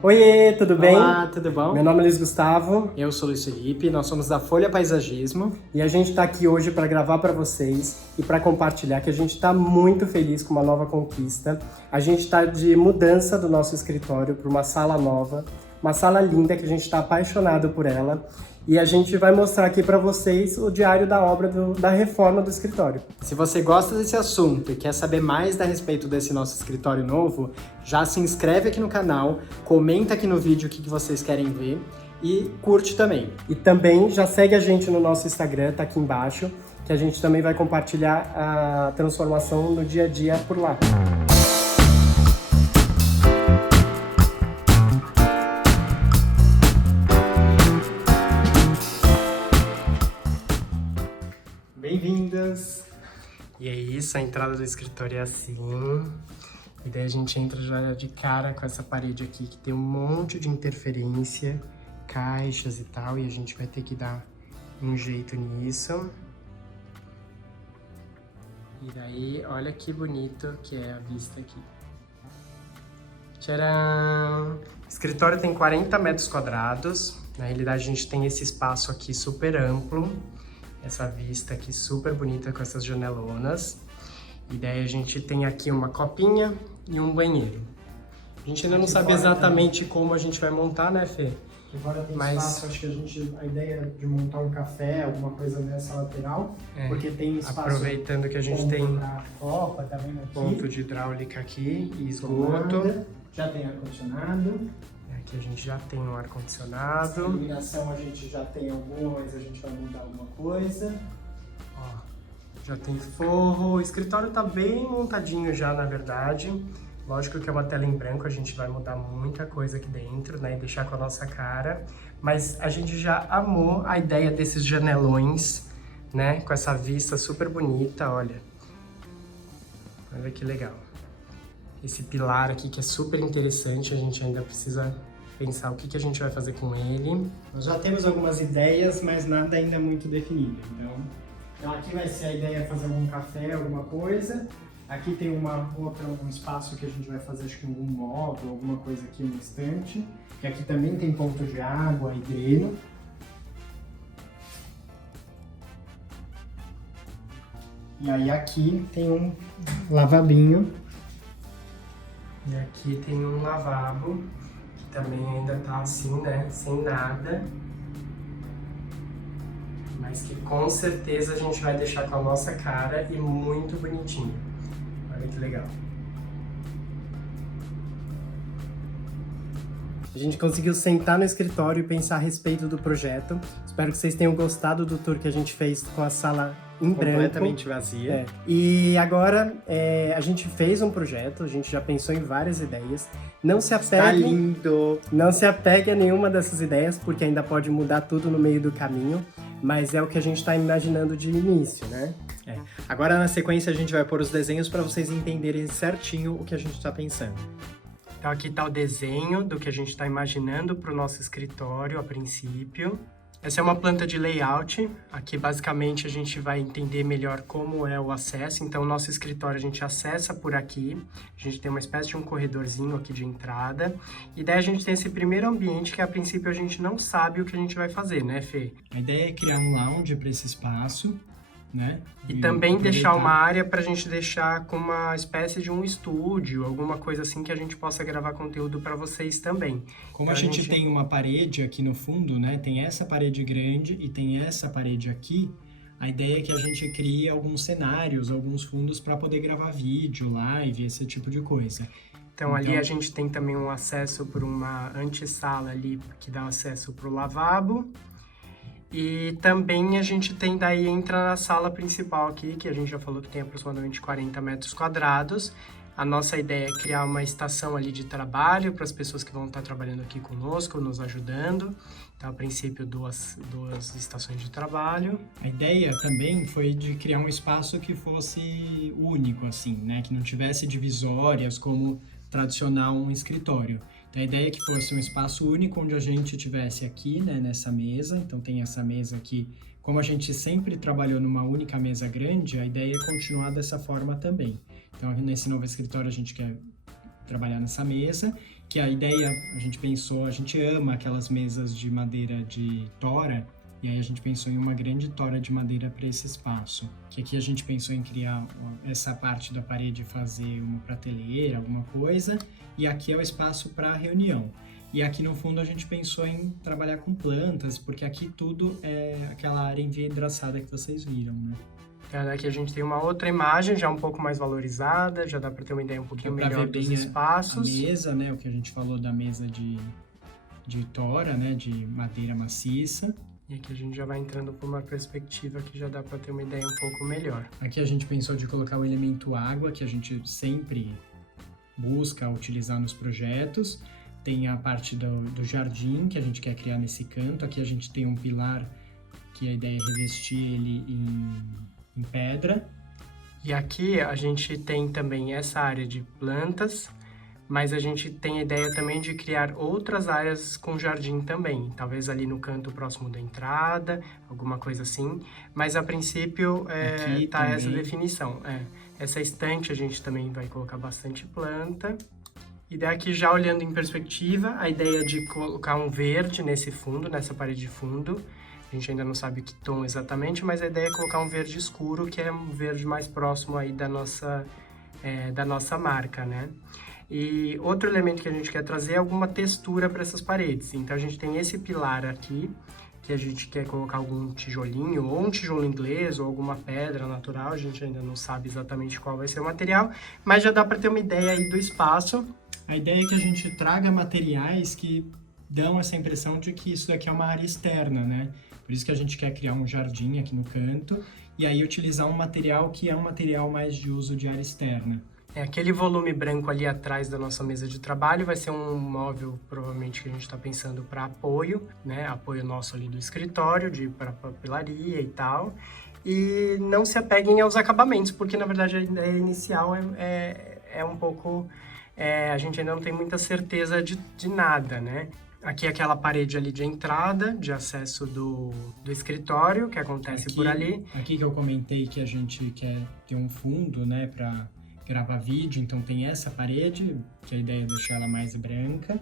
Oiê, tudo bem? Olá, tudo bom? Meu nome é Luiz Gustavo Eu sou Luiz Felipe, nós somos da Folha Paisagismo. e a gente está aqui hoje para gravar para vocês e para compartilhar que a gente está muito feliz com uma nova conquista. A gente está de mudança do nosso escritório para uma sala nova, uma sala linda que a gente está apaixonado por ela. E a gente vai mostrar aqui para vocês o diário da obra da reforma do escritório. Se você gosta desse assunto e quer saber mais a respeito desse nosso escritório novo, já se inscreve aqui no canal, comenta aqui no vídeo o que vocês querem ver e curte também. E também já segue a gente no nosso Instagram, tá aqui embaixo, que a gente também vai compartilhar a transformação no dia a dia por lá. Bem-vindas! E é isso, a entrada do escritório é assim. E daí a gente entra já de cara com essa parede aqui, que tem um monte de interferência, caixas e tal, e a gente vai ter que dar um jeito nisso. E daí, olha que bonito que é a vista aqui. Tcharam! O escritório tem 40 metros quadrados. Na realidade, a gente tem esse espaço aqui super amplo. Essa vista aqui super bonita com essas janelonas. E daí a gente tem aqui uma copinha e um banheiro. A gente ainda não sabe exatamente como a gente vai montar, né, Fê? Agora tem Mas- espaço, acho que a ideia de montar um café, alguma coisa nessa lateral, porque tem espaço. Aproveitando que a gente tem pra copa, tá vendo aqui? ponto de hidráulica aqui e esgoto. Tomada, já tem ar-condicionado. Aqui a gente já tem um ar-condicionado. Iluminação a gente já tem alguma, mas a gente vai mudar alguma coisa. Ó, já tem forro. O escritório tá bem montadinho já, na verdade. Lógico que é uma tela em branco, a gente vai mudar muita coisa aqui dentro, né? E deixar com a nossa cara. Mas a gente já amou a ideia desses janelões, né? Com essa vista super bonita, olha. Olha que legal. Esse pilar aqui que é super interessante, a gente ainda precisa pensar o que a gente vai fazer com ele. Nós já temos algumas ideias, mas nada ainda muito definido. Então aqui vai ser a ideia fazer algum café, alguma coisa. Aqui tem um espaço que a gente vai fazer, acho que algum móvel, alguma coisa aqui no estante. Que aqui também tem ponto de água e dreno. E aí aqui tem um lavabinho. E aqui tem um lavabo, que também ainda tá assim, né, sem nada. Mas que com certeza a gente vai deixar com a nossa cara e muito bonitinho. Olha que legal. A gente conseguiu sentar no escritório e pensar a respeito do projeto. Espero que vocês tenham gostado do tour que a gente fez com a sala em branco. Completamente vazia. É. E agora a gente fez um projeto, a gente já pensou em várias ideias. Não se Tá apegue, lindo! não se apegue a nenhuma dessas ideias, porque ainda pode mudar tudo no meio do caminho. Mas é o que a gente está imaginando de início, né? Agora, na sequência, a gente vai pôr os desenhos para vocês entenderem certinho o que a gente está pensando. Então aqui tá o desenho do que a gente está imaginando para o nosso escritório a princípio. Essa é uma planta de layout. Aqui basicamente a gente vai entender melhor como é o acesso. Então o nosso escritório a gente acessa por aqui. A gente tem uma espécie de um corredorzinho aqui de entrada. E daí a gente tem esse primeiro ambiente que a princípio a gente não sabe o que a gente vai fazer, né, Fê? A ideia é criar um lounge para esse espaço, né? E também deixar uma aproveitar. área para a gente deixar com uma espécie de um estúdio, alguma coisa assim que a gente possa gravar conteúdo para vocês também. Como a Então, gente tem uma parede aqui no fundo, né? Tem essa parede grande e tem essa parede aqui. A ideia é que a gente crie alguns cenários, alguns fundos para poder gravar vídeo, live, esse tipo de coisa. Então ali Então- a gente tem também um acesso por uma antessala ali que dá acesso para o lavabo. E também a gente tem daí entra na sala principal aqui, que a gente já falou que tem aproximadamente 40 metros quadrados. A nossa ideia é criar uma estação ali de trabalho para as pessoas que vão estar trabalhando aqui conosco, nos ajudando. Então, a princípio, duas estações de trabalho. A ideia também foi de criar um espaço que fosse único, assim, né? Que não tivesse divisórias como tradicional um escritório. Então, a ideia é que fosse um espaço único onde a gente tivesse aqui, né, nessa mesa. Então, tem essa mesa aqui. Como a gente sempre trabalhou numa única mesa grande, a ideia é continuar dessa forma também. Então, nesse novo escritório, a gente quer trabalhar nessa mesa que a ideia, a gente pensou, a gente ama aquelas mesas de madeira de tora, e aí a gente pensou em uma grande tora de madeira para esse espaço. Que aqui a gente pensou em criar essa parte da parede, fazer uma prateleira, alguma coisa, e aqui é o espaço para reunião. E aqui no fundo a gente pensou em trabalhar com plantas, porque aqui tudo é aquela área envidraçada que vocês viram, né? Aqui a gente tem uma outra imagem, já um pouco mais valorizada, já dá para ter uma ideia um pouquinho melhor dos espaços. A mesa, né, o que a gente falou da mesa de tora, né, de madeira maciça. E aqui a gente já vai entrando por uma perspectiva que já dá para ter uma ideia um pouco melhor. Aqui a gente pensou de colocar o elemento água, que a gente sempre busca utilizar nos projetos. Tem a parte do jardim, que a gente quer criar nesse canto. Aqui a gente tem um pilar, que a ideia é revestir ele em pedra. E aqui a gente tem também essa área de plantas, mas a gente tem a ideia também de criar outras áreas com jardim também, talvez ali no canto próximo da entrada, alguma coisa assim, mas a princípio tá também essa definição. Essa estante a gente também vai colocar bastante planta. E daqui já olhando em perspectiva, a ideia de colocar um verde nesse fundo, nessa parede de fundo. A gente ainda não sabe que tom exatamente, mas a ideia é colocar um verde escuro, que é um verde mais próximo aí da nossa marca, né? E outro elemento que a gente quer trazer é alguma textura para essas paredes. Então a gente tem esse pilar aqui, que a gente quer colocar algum tijolinho, ou um tijolo inglês, ou alguma pedra natural. A gente ainda não sabe exatamente qual vai ser o material, mas já dá para ter uma ideia aí do espaço. A ideia é que a gente traga materiais que dão essa impressão de que isso daqui é uma área externa, né? Por isso que a gente quer criar um jardim aqui no canto e aí utilizar um material que é um material mais de uso de área externa. Aquele volume branco ali atrás da nossa mesa de trabalho vai ser um móvel, provavelmente, que a gente está pensando para apoio, né? Apoio nosso ali do escritório, para papelaria e tal. E não se apeguem aos acabamentos, porque, na verdade, a ideia inicial é um pouco... a gente ainda não tem muita certeza de nada, né? Aqui é aquela parede ali de entrada, de acesso do escritório, que acontece aqui, por ali. Aqui que eu comentei que a gente quer ter um fundo, né, para gravar vídeo, então tem essa parede, que a ideia é deixar ela mais branca,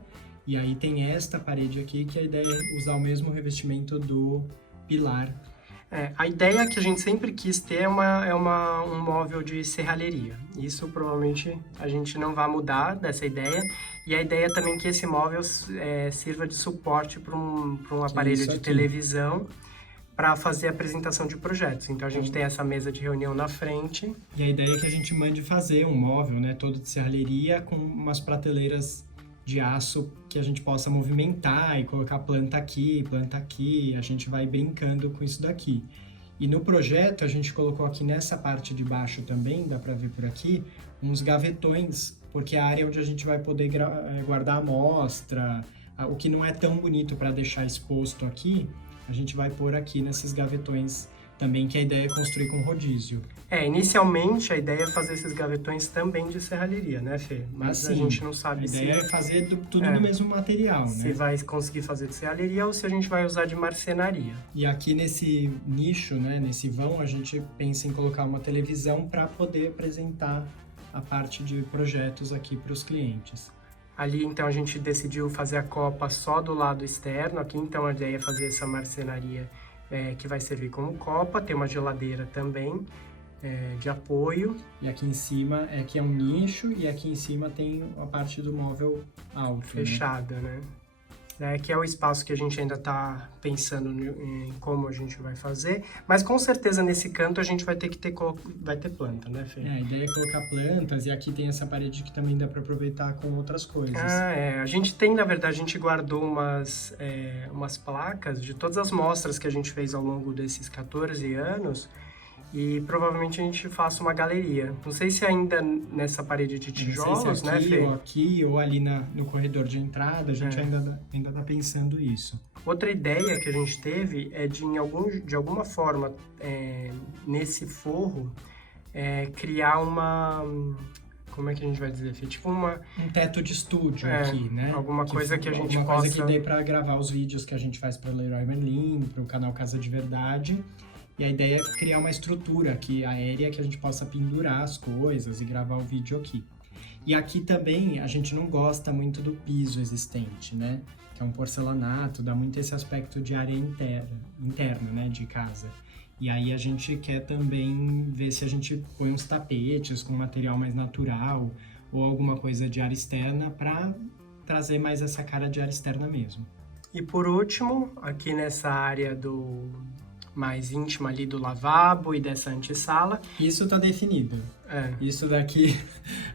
e aí tem esta parede aqui, que a ideia é usar o mesmo revestimento do pilar. A ideia que a gente sempre quis ter é um móvel de serralheria. Isso provavelmente a gente não vai mudar dessa ideia. E a ideia também é que esse móvel sirva de suporte para um aparelho de televisão para fazer a apresentação de projetos. Então a gente tem essa mesa de reunião na frente. E a ideia é que a gente mande fazer um móvel, né, todo de serralheria com umas prateleiras de aço que a gente possa movimentar e colocar planta aqui, a gente vai brincando com isso daqui. E no projeto a gente colocou aqui nessa parte de baixo também, dá para ver por aqui, uns gavetões, porque é a área onde a gente vai poder guardar a amostra, o que não é tão bonito para deixar exposto aqui, a gente vai pôr aqui nesses gavetões também, que a ideia é construir com rodízio. Inicialmente a ideia é fazer esses gavetões também de serralheria, né, Fê? Mas sim, a gente não sabe a ideia é fazer tudo do mesmo material, se né? vai conseguir fazer de serralheria ou se a gente vai usar de marcenaria. E aqui nesse nicho, né, nesse vão, a gente pensa em colocar uma televisão para poder apresentar a parte de projetos aqui para os clientes. Ali, então, a gente decidiu fazer a copa só do lado externo. Aqui, então, a ideia é fazer essa marcenaria que vai servir como copa. Tem uma geladeira também de apoio. E aqui em cima que é um nicho e aqui em cima tem a parte do móvel alto. Fechada, né? Que é o espaço que a gente ainda está pensando em como a gente vai fazer, mas com certeza nesse canto a gente vai ter planta, né, Fê? A ideia é colocar plantas e aqui tem essa parede que também dá para aproveitar com outras coisas. A gente tem, na verdade, a gente guardou umas placas de todas as mostras que a gente fez ao longo desses 14 anos, e provavelmente a gente faça uma galeria. Não sei se ainda nessa parede de tijolos, né, Fê? Ou aqui, ou ali no corredor de entrada, a gente ainda tá pensando isso. Outra ideia que a gente teve é de alguma forma, nesse forro, criar uma... Como é que a gente vai dizer, Fê? Tipo um teto de estúdio aqui, né? Alguma coisa que a gente possa... Alguma coisa que dê para gravar os vídeos que a gente faz para Leroy Merlin, para o canal Casa de Verdade. E a ideia é criar uma estrutura aqui aérea que a gente possa pendurar as coisas e gravar o vídeo aqui. E aqui também a gente não gosta muito do piso existente, né? Que é um porcelanato, dá muito esse aspecto de área interna, né, de casa. E aí a gente quer também ver se a gente põe uns tapetes com material mais natural ou alguma coisa de área externa para trazer mais essa cara de área externa mesmo. E por último, aqui nessa área do mais íntima ali do lavabo e dessa antessala. Isso tá definido. Isso daqui,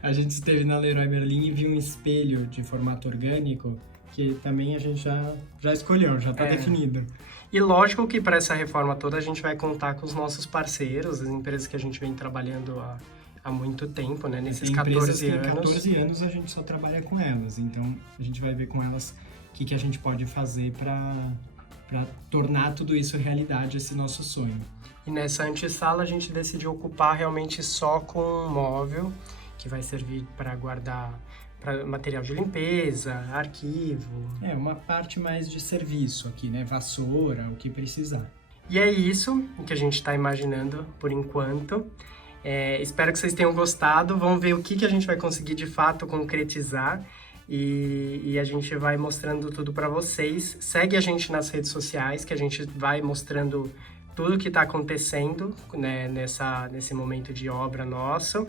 a gente esteve na Leroy Merlin e viu um espelho de formato orgânico que também a gente já escolheu, já tá definido. E lógico que para essa reforma toda a gente vai contar com os nossos parceiros, as empresas que a gente vem trabalhando há muito tempo, né? Nesses 14 anos. Tem 14 anos a gente só trabalha com elas, então a gente vai ver com elas o que a gente pode fazer para tornar tudo isso realidade, esse nosso sonho. E nessa antessala a gente decidiu ocupar realmente só com um móvel que vai servir para guardar material de limpeza, arquivo. Uma parte mais de serviço aqui, né? Vassoura, o que precisar. E é isso que a gente está imaginando por enquanto. Espero que vocês tenham gostado. Vamos ver o que a gente vai conseguir de fato concretizar. E a gente vai mostrando tudo para vocês. Segue a gente nas redes sociais, que a gente vai mostrando tudo que está acontecendo, né, nesse momento de obra nosso.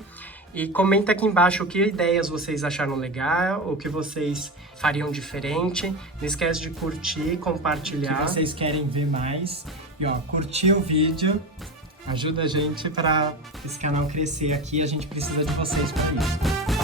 E comenta aqui embaixo que ideias vocês acharam legal, o que vocês fariam diferente. Não esquece de curtir, compartilhar. O que vocês querem ver mais. E curtir o vídeo ajuda a gente para esse canal crescer aqui. A gente precisa de vocês para isso.